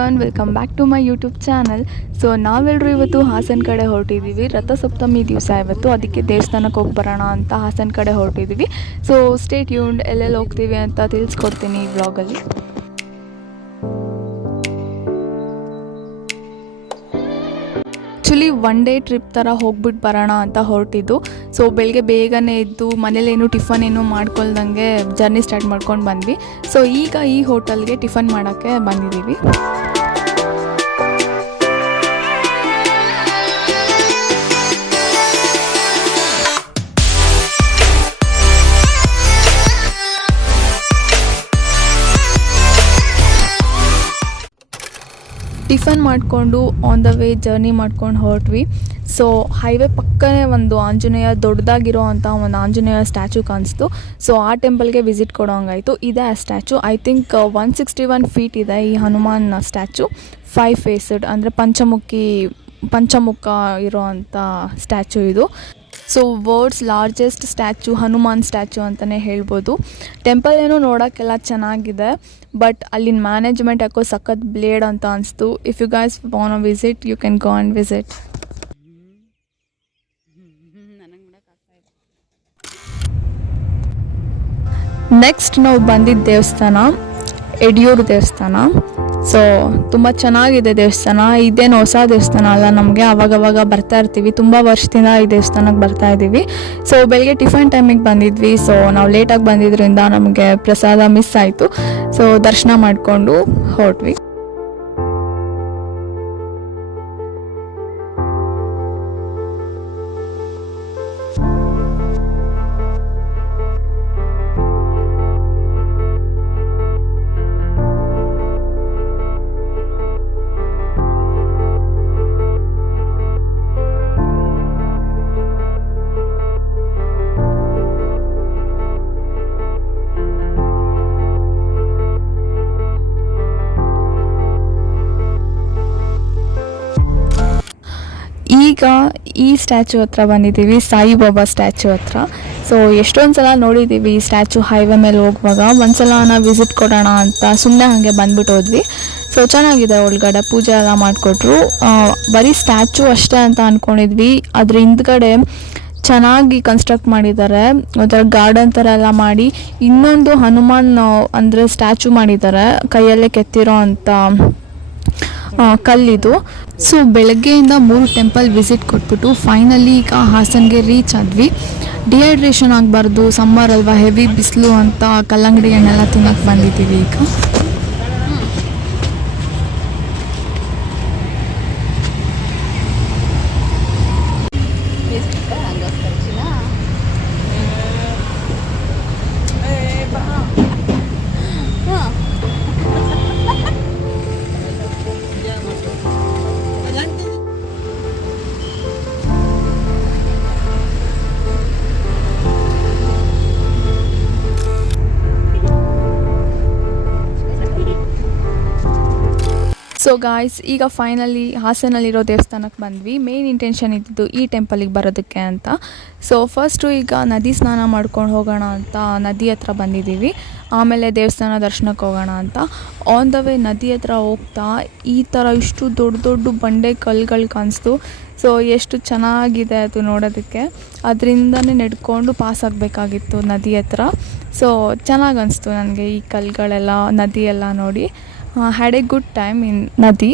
Everyone, welcome back to my YouTube channel. So ನಾವೆಲ್ಲರೂ ಇವತ್ತು ಹಾಸನ ಕಡೆ ಹೊರಟಿದ್ದೀವಿ. ರಥಸಪ್ತಮಿ ದಿವಸ ಇವತ್ತು, ಅದಕ್ಕೆ ದೇವಸ್ಥಾನಕ್ಕೆ ಹೋಗಿ ಬರೋಣ ಅಂತ ಹಾಸನ ಕಡೆ ಹೊರಟಿದ್ದೀವಿ. ಸೊ ಸ್ಟೇ ಟ್ಯೂನ್ಡ್, ಎಲ್ಲೆಲ್ಲಿ ಹೋಗ್ತೀವಿ ಅಂತ ತಿಳಿಸ್ಕೊಡ್ತೀನಿ ಈ ವ್ಲಾಗಲ್ಲಿ. ಆ್ಯಕ್ಚುಲಿ ಒನ್ ಡೇ ಟ್ರಿಪ್ ಥರ ಹೋಗ್ಬಿಟ್ಟು ಬರೋಣ ಅಂತ ಹೊರಟಿದ್ದು. ಸೊ ಬೆಳಗ್ಗೆ ಬೇಗನೆ ಎದ್ದು ಮನೇಲೇನು ಟಿಫನ್ ಏನು ಮಾಡ್ಕೊಳ್ದಂಗೆ ಜರ್ನಿ ಸ್ಟಾರ್ಟ್ ಮಾಡ್ಕೊಂಡು ಬಂದ್ವಿ. ಸೊ ಈಗ ಈ ಹೋಟೆಲ್ಗೆ ಟಿಫನ್ ಮಾಡೋಕ್ಕೆ ಬಂದಿದ್ದೀವಿ. ಟಿಫನ್ ಮಾಡಿಕೊಂಡು ಆನ್ ದ ವೇ ಜರ್ನಿ ಮಾಡ್ಕೊಂಡು ಹೊರಟ್ವಿ. ಸೊ ಹೈವೇ ಪಕ್ಕನೇ ಒಂದು ಆಂಜನೇಯ, ದೊಡ್ಡದಾಗಿರೋ ಅಂಥ ಒಂದು ಆಂಜನೇಯ ಸ್ಟ್ಯಾಚು ಕಾಣಿಸ್ತು. ಸೊ ಆ ಟೆಂಪಲ್ಗೆ ವಿಸಿಟ್ ಕೊಡೋಂಗಾಯಿತು. ಇದೆ ಆ ಸ್ಟ್ಯಾಚು. ಐ ಥಿಂಕ್ 161 ಫೀಟ್ ಇದೆ ಈ ಹನುಮಾನ್ ಸ್ಟ್ಯಾಚು. 5 ಫೇಸ್ಡ್ ಅಂದರೆ ಪಂಚಮುಖ ಇರೋ ಅಂಥ ಸ್ಟ್ಯಾಚು ಇದು. So world's largest statue, Hanuman statue ಅಂತಲೇ ಹೇಳ್ಬೋದು. ಟೆಂಪಲ್ ಏನೋ ನೋಡೋಕ್ಕೆಲ್ಲ ಚೆನ್ನಾಗಿದೆ, ಬಟ್ ಅಲ್ಲಿನ ಮ್ಯಾನೇಜ್ಮೆಂಟ್ ಯಾಕೋ ಸಖತ್ ಬ್ಲೇಡ್ ಅಂತ ಅನಿಸ್ತು. If you guys want to visit, you can go and visit. Next ನಾವು ಬಂದಿದ್ದ ದೇವಸ್ಥಾನ ಯಡಿಯೂರು ದೇವಸ್ಥಾನ. ಸೊ ತುಂಬ ಚೆನ್ನಾಗಿದೆ ದೇವಸ್ಥಾನ. ಇದೇನು ಹೊಸ ದೇವಸ್ಥಾನ ಅಲ್ಲ, ನಮಗೆ ಅವಾಗವಾಗ ಬರ್ತಾ ಇರ್ತೀವಿ. ತುಂಬ ವರ್ಷದಿಂದ ಈ ದೇವಸ್ಥಾನಕ್ಕೆ ಬರ್ತಾ ಇದ್ದೀವಿ. ಸೊ ಬೆಳಗ್ಗೆ ಟಿಫನ್ ಟೈಮಿಗೆ ಬಂದಿದ್ವಿ. ಸೊ ನಾವು ಲೇಟಾಗಿ ಬಂದಿದ್ದರಿಂದ ನಮಗೆ ಪ್ರಸಾದ ಮಿಸ್ ಆಯಿತು. ಸೊ ದರ್ಶನ ಮಾಡಿಕೊಂಡು ಹೊರಟ್ವಿ. ಈಗ ಈ ಸ್ಟ್ಯಾಚು ಹತ್ರ ಬಂದಿದ್ದೀವಿ, ಸಾಯಿಬಾಬಾ ಸ್ಟ್ಯಾಚು ಹತ್ರ. ಸೊ ಎಷ್ಟೊಂದು ಸಲ ನೋಡಿದ್ದೀವಿ ಈ ಸ್ಟ್ಯಾಚು ಹೈವೇ ಮೇಲೆ ಹೋಗುವಾಗ. ಒಂದ್ಸಲ ನಾವು ವಿಸಿಟ್ ಕೊಡೋಣ ಅಂತ ಸುಮ್ಮನೆ ಹಾಗೆ ಬಂದ್ಬಿಟ್ಟು ಹೋದ್ವಿ. ಸೊ ಚೆನ್ನಾಗಿದೆ, ಒಳಗಡೆ ಪೂಜೆ ಎಲ್ಲ ಮಾಡಿಕೊಟ್ರು. ಬರೀ ಸ್ಟ್ಯಾಚು ಅಷ್ಟೇ ಅಂತ ಅಂದ್ಕೊಂಡಿದ್ವಿ. ಅದ್ರ ಹಿಂದ್ಗಡೆ ಚೆನ್ನಾಗಿ ಕನ್ಸ್ಟ್ರಕ್ಟ್ ಮಾಡಿದ್ದಾರೆ, ಒಂಥರ ಗಾರ್ಡನ್ ಥರ ಎಲ್ಲ ಮಾಡಿ. ಇನ್ನೊಂದು ಹನುಮಾನ್ ಅಂದರೆ ಸ್ಟ್ಯಾಚು ಮಾಡಿದ್ದಾರೆ, ಕೈಯಲ್ಲೇ ಕೆತ್ತಿರೋ ಅಂಥ ಕಲ್ಲಿದು. ಸೊ ಬೆಳಗ್ಗೆಯಿಂದ 3 ಟೆಂಪಲ್ ವಿಸಿಟ್ ಕೊಟ್ಬಿಟ್ಟು ಫೈನಲಿ ಈಗ ಹಾಸನ್ಗೆ ರೀಚ್ ಆದ್ವಿ. ಡಿಹೈಡ್ರೇಷನ್ ಆಗಬಾರ್ದು, ಸಮ್ಮರ್ ಅಲ್ವಾ, ಹೆವಿ ಬಿಸಿಲು ಅಂತ ಕಲ್ಲಂಗಡಿ ಹಣ್ಣೆಲ್ಲ ತಿನ್ನೋಕ್ಕೆ ಬಂದಿದ್ದೀವಿ ಈಗ. ಸೊ ಗಾಯ್ಸ್, ಈಗ ಫೈನಲಿ ಹಾಸನಲ್ಲಿರೋ ದೇವಸ್ಥಾನಕ್ಕೆ ಬಂದ್ವಿ. ಮೇನ್ ಇಂಟೆನ್ಷನ್ ಇದ್ದಿದ್ದು ಈ ಟೆಂಪಲಿಗೆ ಬರೋದಕ್ಕೆ ಅಂತ. ಸೊ ಫಸ್ಟು ಈಗ ನದಿ ಸ್ನಾನ ಮಾಡ್ಕೊಂಡು ಹೋಗೋಣ ಅಂತ ನದಿ ಹತ್ರ ಬಂದಿದ್ದೀವಿ. ಆಮೇಲೆ ದೇವಸ್ಥಾನ ದರ್ಶನಕ್ಕೆ ಹೋಗೋಣ ಅಂತ. ಆನ್ ದ ವೇ ನದಿ ಹತ್ರ ಹೋಗ್ತಾ ಈ ಥರ ಇಷ್ಟು ದೊಡ್ಡ ದೊಡ್ಡ ಬಂಡೆ ಕಲ್ಲುಗಳು ಕಾಣಿಸ್ತು. ಸೊ ಎಷ್ಟು ಚೆನ್ನಾಗಿದೆ ಅದು ನೋಡೋದಕ್ಕೆ. ಅದರಿಂದನೇ ನಡ್ಕೊಂಡು ಪಾಸ್ ಆಗಬೇಕಾಗಿತ್ತು ನದಿ ಹತ್ರ. ಸೊ ಚೆನ್ನಾಗಿ ಅನಿಸ್ತು ನನಗೆ ಈ ಕಲ್ಲುಗಳೆಲ್ಲ, ನದಿ ಎಲ್ಲ ನೋಡಿ. had a good time in Nadi.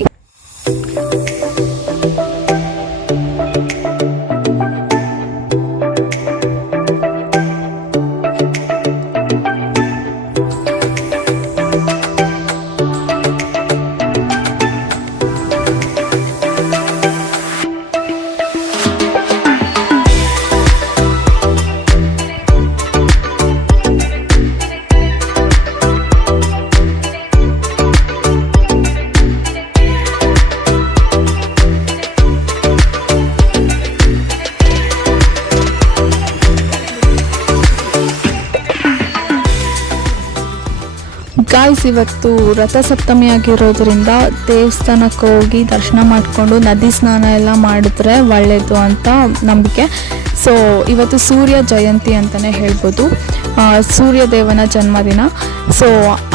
Guys, ಇವತ್ತು ರಥಸಪ್ತಮಿ ಆಗಿರೋದ್ರಿಂದ ದೇವಸ್ಥಾನಕ್ಕೆ ಹೋಗಿ ದರ್ಶನ ಮಾಡಿಕೊಂಡು ನದಿ ಸ್ನಾನ ಎಲ್ಲ ಮಾಡಿದ್ರೆ ಒಳ್ಳೆಯದು ಅಂತ ನಂಬಿಕೆ. ಸೊ ಇವತ್ತು ಸೂರ್ಯ ಜಯಂತಿ ಅಂತಲೇ ಹೇಳ್ಬೋದು. ಸೂರ್ಯದೇವನ ಜನ್ಮದಿನ. ಸೊ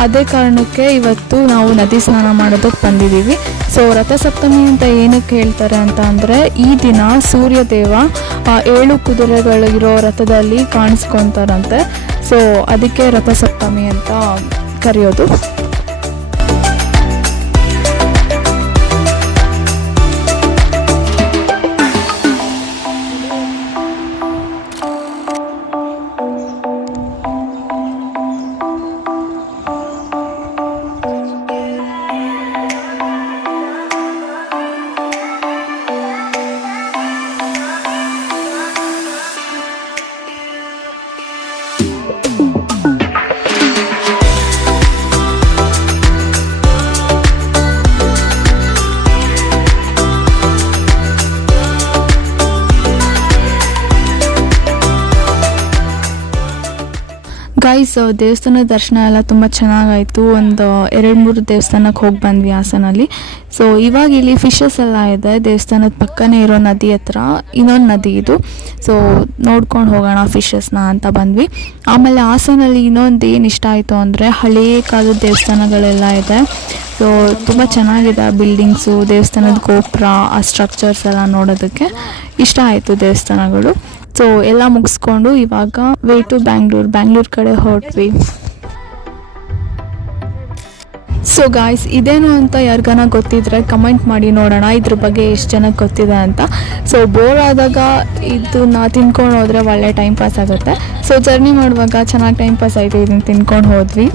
ಅದೇ ಕಾರಣಕ್ಕೆ ಇವತ್ತು ನಾವು ನದಿ ಸ್ನಾನ ಮಾಡೋದಕ್ಕೆ ಬಂದಿದ್ದೀವಿ. ಸೊ ರಥಸಪ್ತಮಿ ಅಂತ ಏನಕ್ಕೆ ಹೇಳ್ತಾರೆ ಅಂತ ಅಂದರೆ, ಈ ದಿನ ಸೂರ್ಯದೇವ 7 ಕುದುರೆಗಳು ಇರೋ ರಥದಲ್ಲಿ ಕಾಣಿಸ್ಕೊತಾರಂತೆ. ಸೊ ಅದಕ್ಕೆ ರಥಸಪ್ತಮಿ ಅಂತ ಕರೆಯೋದು. ಗೈಸ್, ದೇವಸ್ಥಾನದ ದರ್ಶನ ಎಲ್ಲ ತುಂಬ ಚೆನ್ನಾಗಾಯಿತು. ಒಂದು 2-3 ದೇವಸ್ಥಾನಕ್ಕೆ ಹೋಗಿ ಬಂದ್ವಿ ಹಾಸನಲ್ಲಿ. ಸೊ ಇವಾಗ ಇಲ್ಲಿ ಫಿಶಸ್ ಎಲ್ಲ ಇದೆ. ದೇವಸ್ಥಾನದ ಪಕ್ಕನೇ ಇರೋ ನದಿ ಹತ್ರ ಇನ್ನೊಂದು ನದಿ ಇದು. ಸೊ ನೋಡ್ಕೊಂಡು ಹೋಗೋಣ ಫಿಶಸ್ನ ಅಂತ ಬಂದ್ವಿ. ಆಮೇಲೆ ಹಾಸನಲ್ಲಿ ಇನ್ನೊಂದು ಏನು ಇಷ್ಟ ಆಯಿತು ಅಂದರೆ, ಹಳೆಯ ಕಾಲದ ದೇವಸ್ಥಾನಗಳೆಲ್ಲ ಇದೆ. ಸೊ ತುಂಬ ಚೆನ್ನಾಗಿದೆ ಆ ಬಿಲ್ಡಿಂಗ್ಸು, ದೇವಸ್ಥಾನದ ಗೋಪುರ, ಆ ಸ್ಟ್ರಕ್ಚರ್ಸ್ ಎಲ್ಲ ನೋಡೋದಕ್ಕೆ ಇಷ್ಟ ಆಯಿತು ದೇವಸ್ಥಾನಗಳು. ಸೊ ಎಲ್ಲ ಮುಗಿಸ್ಕೊಂಡು ಇವಾಗ ವೇ ಟು ಬ್ಯಾಂಗ್ಳೂರ್ ಕಡೆ ಹೊರಟ್ವಿ. ಸೊ ಗಾಯ್ಸ್, ಇದೇನು ಅಂತ ಯಾರಿಗಾನ ಗೊತ್ತಿದ್ರೆ ಕಮೆಂಟ್ ಮಾಡಿ ನೋಡೋಣ ಇದ್ರ ಬಗ್ಗೆ ಎಷ್ಟು ಜನಕ್ಕೆ ಗೊತ್ತಿದೆ ಅಂತ. ಸೊ ಬೋರ್ ಆದಾಗ ಇದನ್ನ ತಿನ್ಕೊಂಡು ಹೋದರೆ ಒಳ್ಳೆ ಟೈಮ್ ಪಾಸ್ ಆಗುತ್ತೆ. ಸೊ ಜರ್ನಿ ಮಾಡುವಾಗ ಚೆನ್ನಾಗಿ ಟೈಮ್ ಪಾಸ್ ಆಯಿತು, ಇದನ್ನು ತಿನ್ಕೊಂಡು ಹೋದ್ವಿ.